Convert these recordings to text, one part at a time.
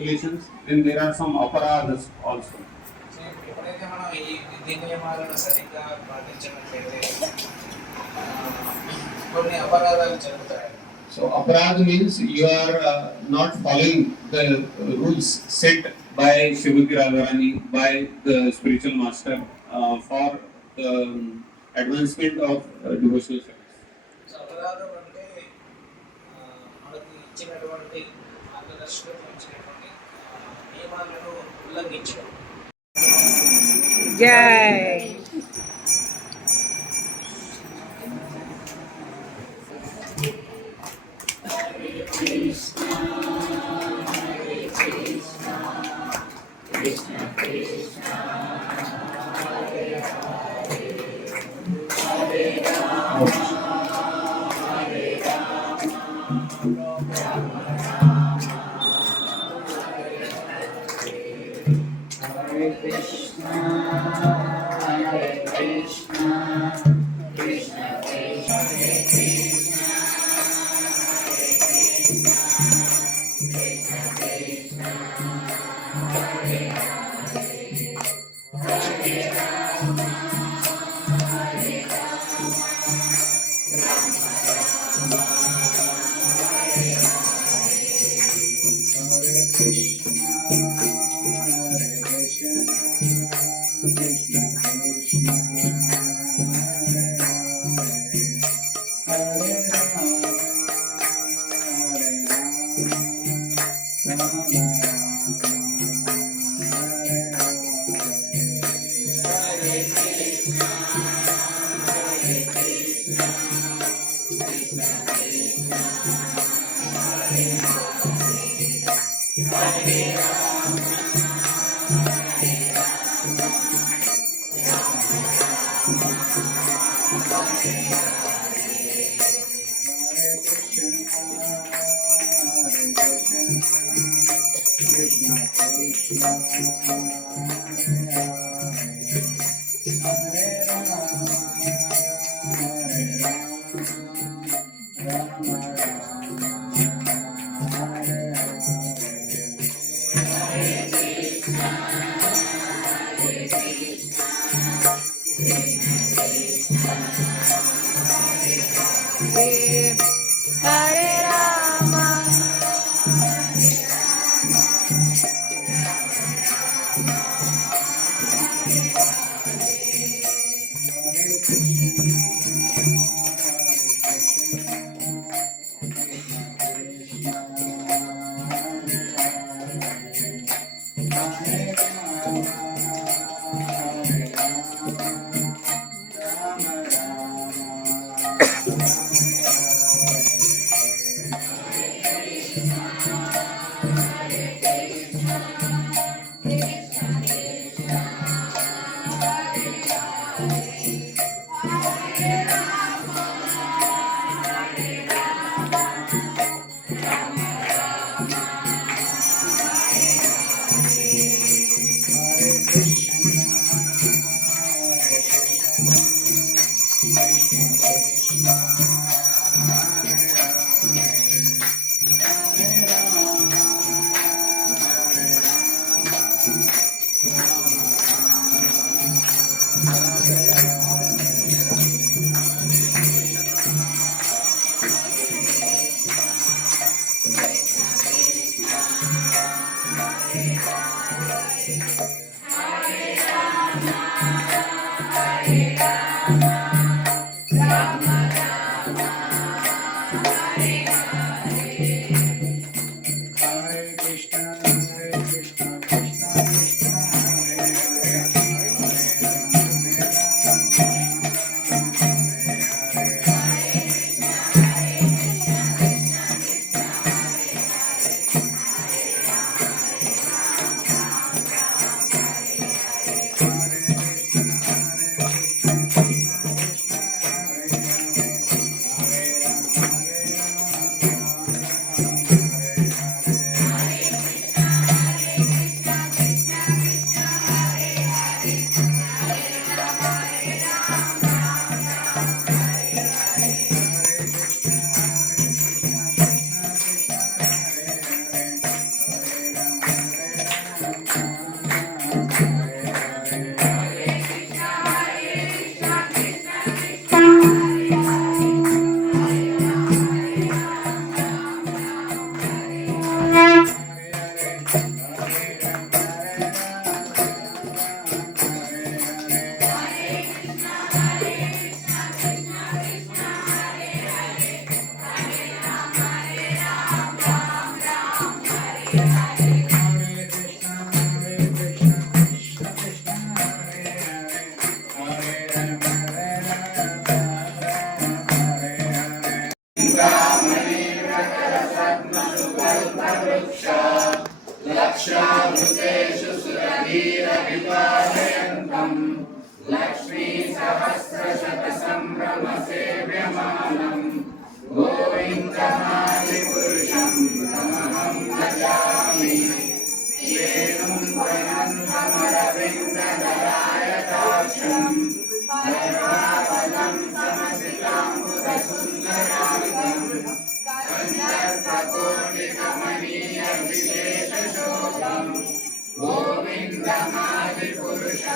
rules and regulations, then there are some aparadhas also. So ఎప్పుడైతే మనం ఈ విధి నియమాలను సరిగ్గా పాటించినట్లయితే ఆ, కొన్ని అపరాధాలు జరుగుతాయి So aparadha means you are uh, not following the rules set by Shivagi Radharani, by the spiritual master uh, for the um, advancement of uh, devotional service. So అపరాధం అంటే ఆ, మనకు ఇచ్చినటువంటి మార్గదర్శకత్వం માર્ગનો જય.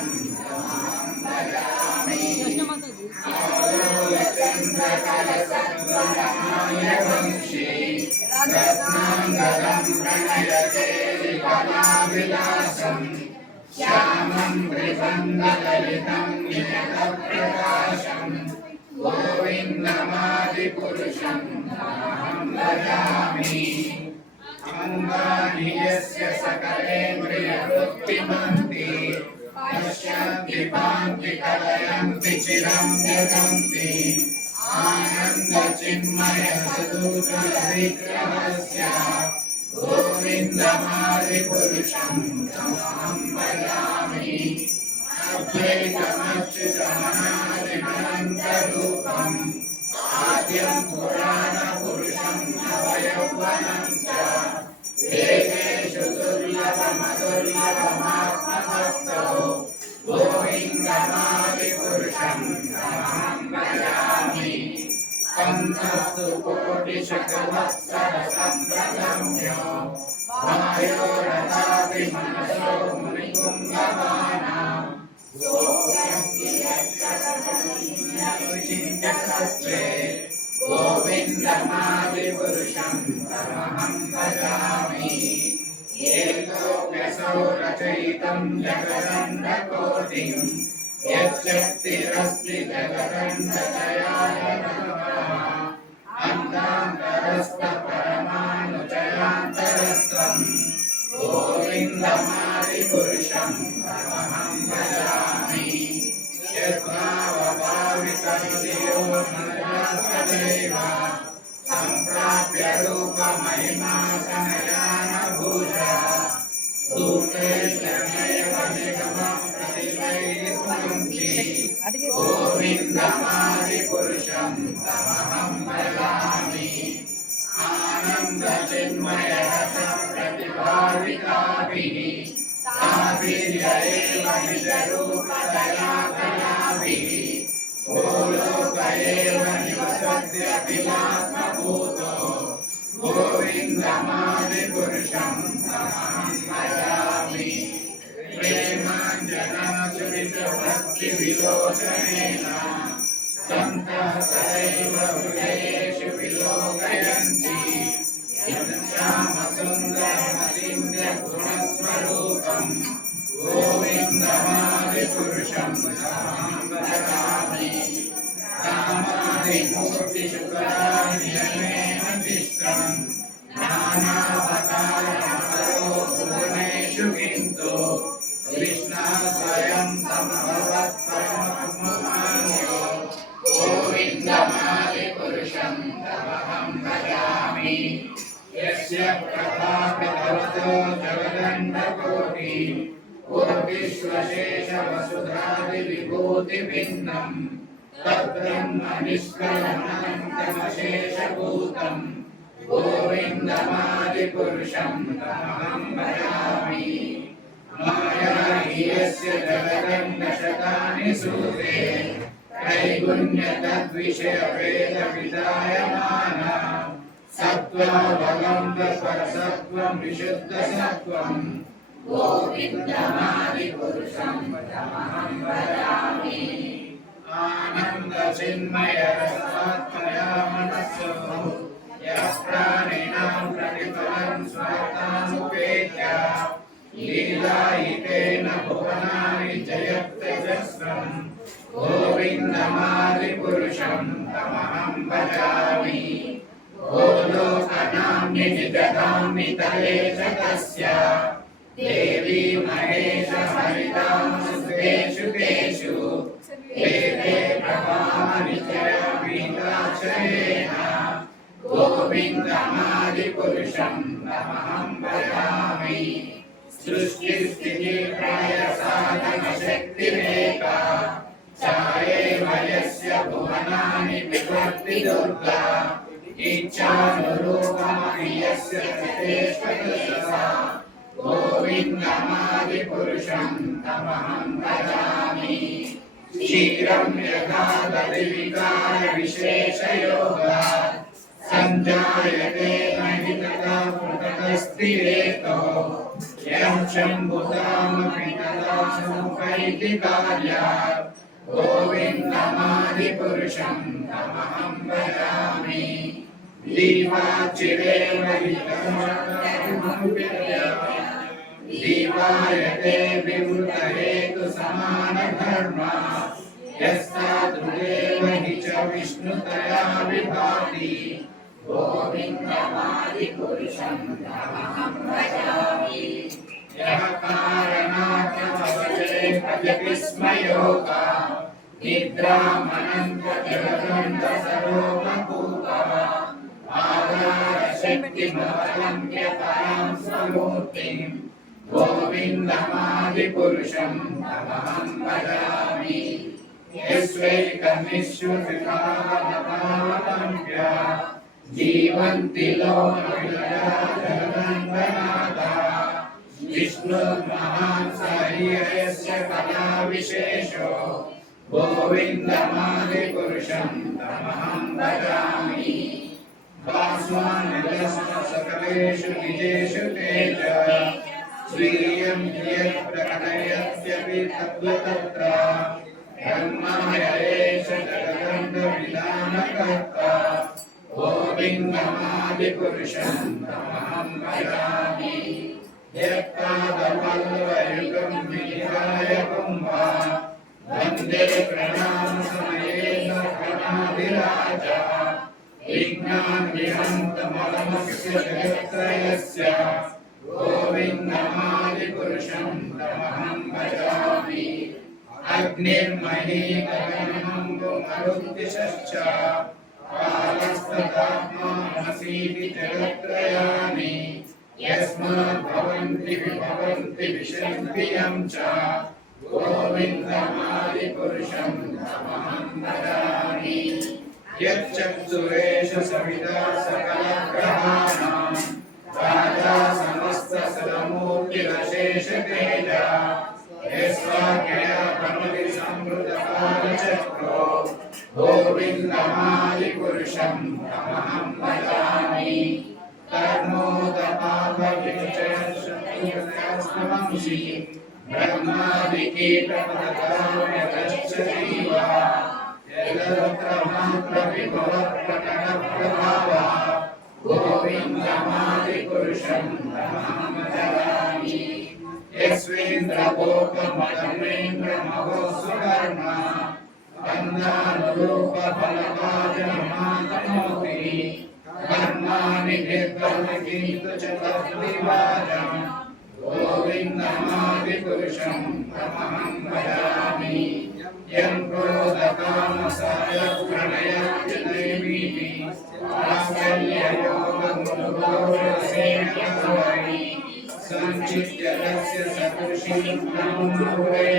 गोविन्दमादिपुरुषं तमहं भजामि आलोलचन्द्रकलसत्त्वमहायवंशी रत्नाङ्गदं प्रणयते कलाविलासम् श्यामं त्रिभङ्गललितं नियतप्रकाशम् गोविन्दमादिपुरुषं अहं भजामि अङ्गानि यस्य सकलेन्द्रियवृत्तिमन्ति पश्यन्ति पश्यन्तिपान्तिकलयम् विचिरम् यजन्ति आनन्दचिन्मयसदूतविग्रहस्य गोविन्दमादिपुरुषम् तमहम् वदामि अद्वैतम कोटिशतवत्सरसम्प्रगम्यो वायोरथापि मनसो मुनिकुङ्गमानाम् चिन्तकत्वे गोविन्दमादिपुरुषं तमहं भजामि एकोऽप्यसौ रचयितं जगदण्डकोटिं यच्चक्तिरस्ति जगदण्डजयाय गोविन्दमादिपुरुषं तमहं भजामि यद्भावभावितयो नरसदेव सम्प्राप्य रूपमहिमा प्रेमाञ्जनासुरितभक्तिविलोचनेन सन्तः सदैव हृदयेषु विलोकयन्ति श्यामसुन्दरमचिन्त्यगुणस्वरूपम् गोविन्दमादिपुरुषं तमहं कोटिष्वशेषवसुधादिविभूतिभिन्नम् तद्ब्रह्म निष्कलमनन्तमशेषभूतम् गोविन्दमादिपुरुषं तमहं भजामि माया हि यस्य जगदण्डशतानि सूते त्रैगुण्यतद्विषयभेदविदायमाना सत्त्वावलम्ब परसत्त्वं विशुद्धसत्त्वम् गोविन्दमादिपुरुषं तमहं भजामि आनन्दचिन्मयरसात्मया मनस्सो यः प्राणिनां प्रतिफलं स्वार्थानुपेत्य लीलायितेन भुवनानि जयत्यजस्रम् गोविन्दमादिपुरुषं तमहं भजामि गोलोकनाम्नि निदधामि तले च तस्य देवी महेश हरितां सुखेषु तेषु वेदे प्रभामि चरमिकाचरेण गोविन्दमादिपुरुषं नमहं वदामि सृष्टिस्थितिप्रयसाधनशक्तिमेका चाये वयस्य भुवनानि विभक्ति दुर्गा इच्छानुरूपमणि यस्य गोविन्दमादिपुरुषं तमहं भजामि शीघ्रं यथा गतिविकारविशेषयोगात् सञ्जायते महितता पृथकस्थिरेतो यं शम्भुतामपि तदा समुपैति कार्यात् गोविन्दमादिपुरुषं तमहं भजामि दीवाचिरेव दीवायते विवृतहेतु समानधर्मा। यस्तादृदेव हि च विष्णुतया विभाति। गोविन्दमादिपुरुषं तमहं भजामि। यः कारणार्थमवचे भजति स्म योगा। निद्रामनन्तजगदन्तसरोमकूपः आधारशक्तिमवलम्ब्य परां स्वमूर्तिम् गोविन्दमादिपुरुषं तमहं भजामि यस्वैकमिष्युविभावनमावलम्ब्य जीवन्ति लोकविलयाजगन्वनाथा विष्णुर्महान् साह्यस्य कलाविशेषो गोविन्दमादिपुरुषं तमहं भजामि भास्वानिलसकलेषु निजेषु तेज स्वीयं यत् प्रकटयत्यपि तत्र ब्रह्माय एष जगदण्डविधानकर्ता गोविन्दमादिपुरुषं तमहं भजामि यत्पादपल्लवयुगं विहाय कुम्भा वन्दे प्रणामसमयेन प्रणादिराजा विज्ञानविहन्तमलमस्य जगत्त्रयस्य अग्निर्मही गगनमङ्गुमरुद्दिशश्च कालस्तदात्मानसीति जगत्त्रयाणि यस्माद्भवन्ति विभवन्ति विशन्ति यं च। गोविन्दमादिपुरुषं तमहं भजामि यच्चक्षुरेष सविता सकलग्रहाणां। राजा समस्तसदमूर्तिरशेषतेजा यस्वाज्ञया भ्रमति संवृतकालचक्रो गोविन्दमादिपुरुषं तमहं भजामि कर्मोदपापविचयशत्रुवंशी ब्रह्मादिकीटपदकाम्यगच्छतीवा यदत्रमात्रविभवप्रकटप्रभावा गोविन्दमादिपुरुषं तमहं भजामि విశ్వేంద్రభోగమగమేంద్రమగోసుకర్ణ గంధానురూపఫలకాజనమాతమోహిని కర్మాణి నిర్గమకీర్తచతుర్వివారం గోవిందమాదిపురుషం తమహం భజామి యం క్రోధకామసాయ ప్రణయాచ నైమిని వాత్సల్యయోగమును గౌరవ सञ्चित्य तस्य सदृशीं ब्रह्मभूते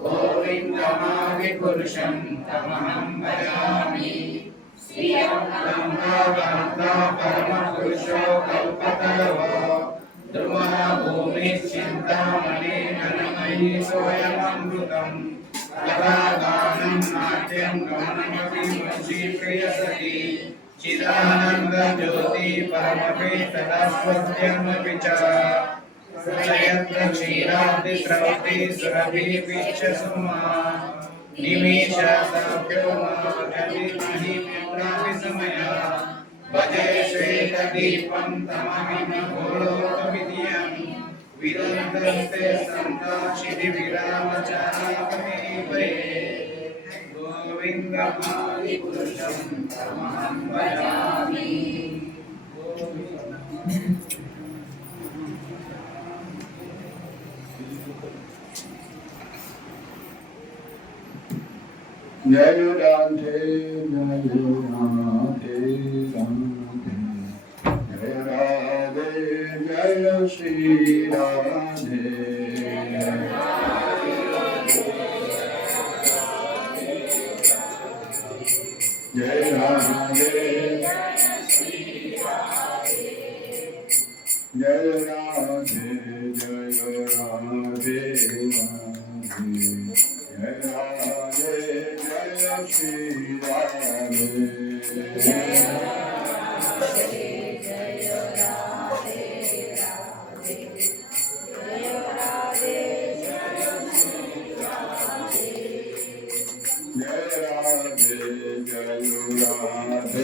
गोविन्दमादिपुरुषं तमहं भजामि ब्रह्मावन्ता परमपुरुषो कल्पतरवो ध्रुवः भूमिश्चिन्तामणि ननमयि सोऽयममृतम् तथा गानं नाट्यं गमनमपि वशीप्रियसति चिदानन्दज्योति परमपि सदास्वत्यमपि च सयत्र क्षीराब्धि स्रवति सुरभि विश्च सुमा निमेष सभ्यो समया भजे श्वेतदीपं तममिमोलोकविधियं विरुन्धस्ते सन्ताक्षिधि Nayurante, Nayurante, Nayurante, Jaya Radhe, Jaya जगन्नाथे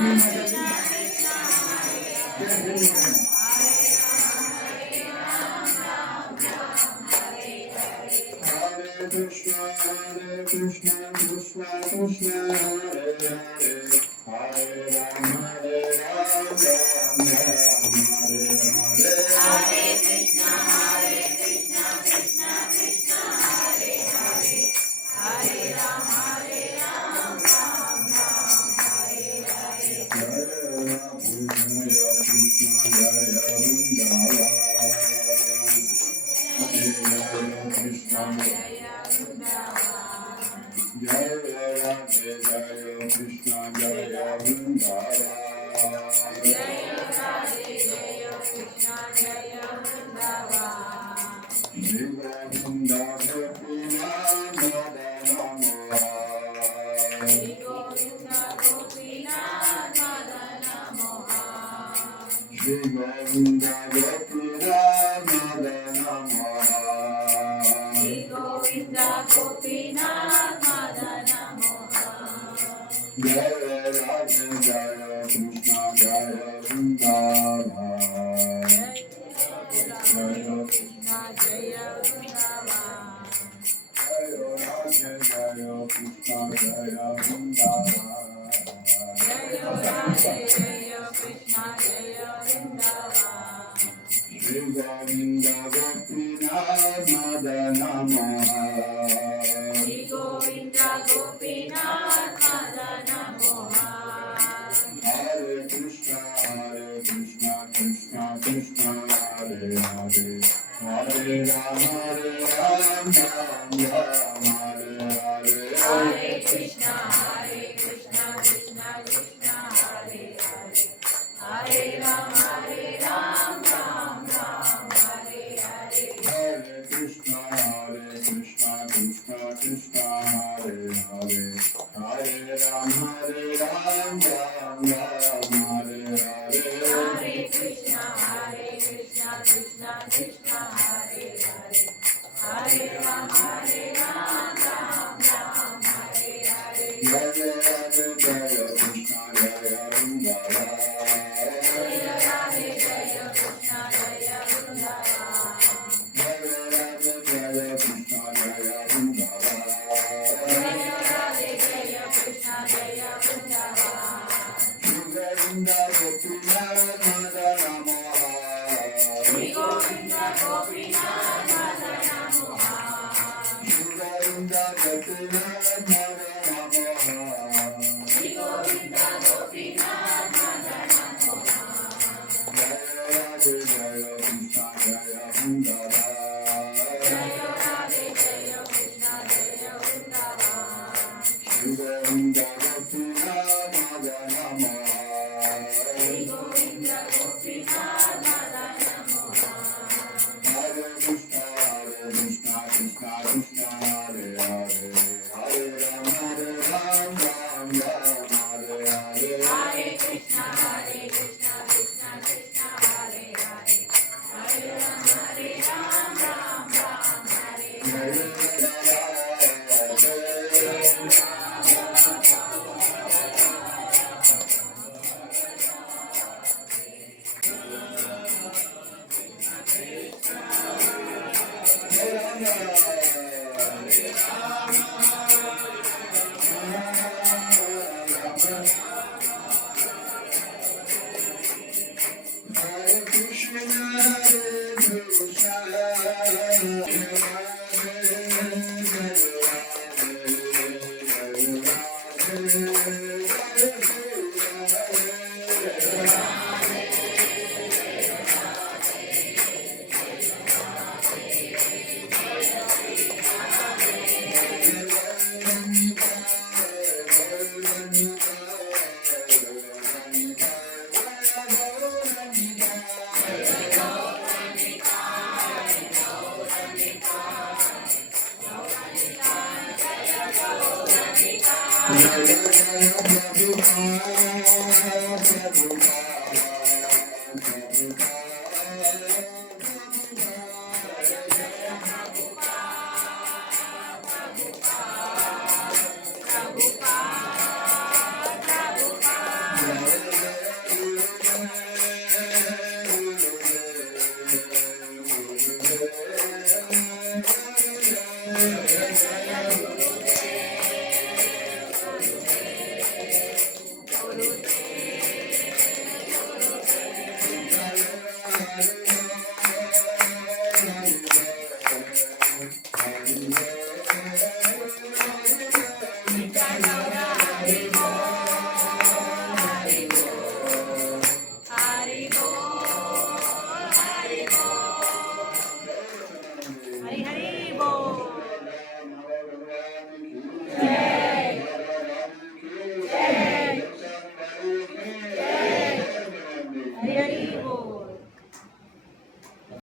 음. Hare Krishna Krishna Krishna Krishna Hare Hare. Hare Hare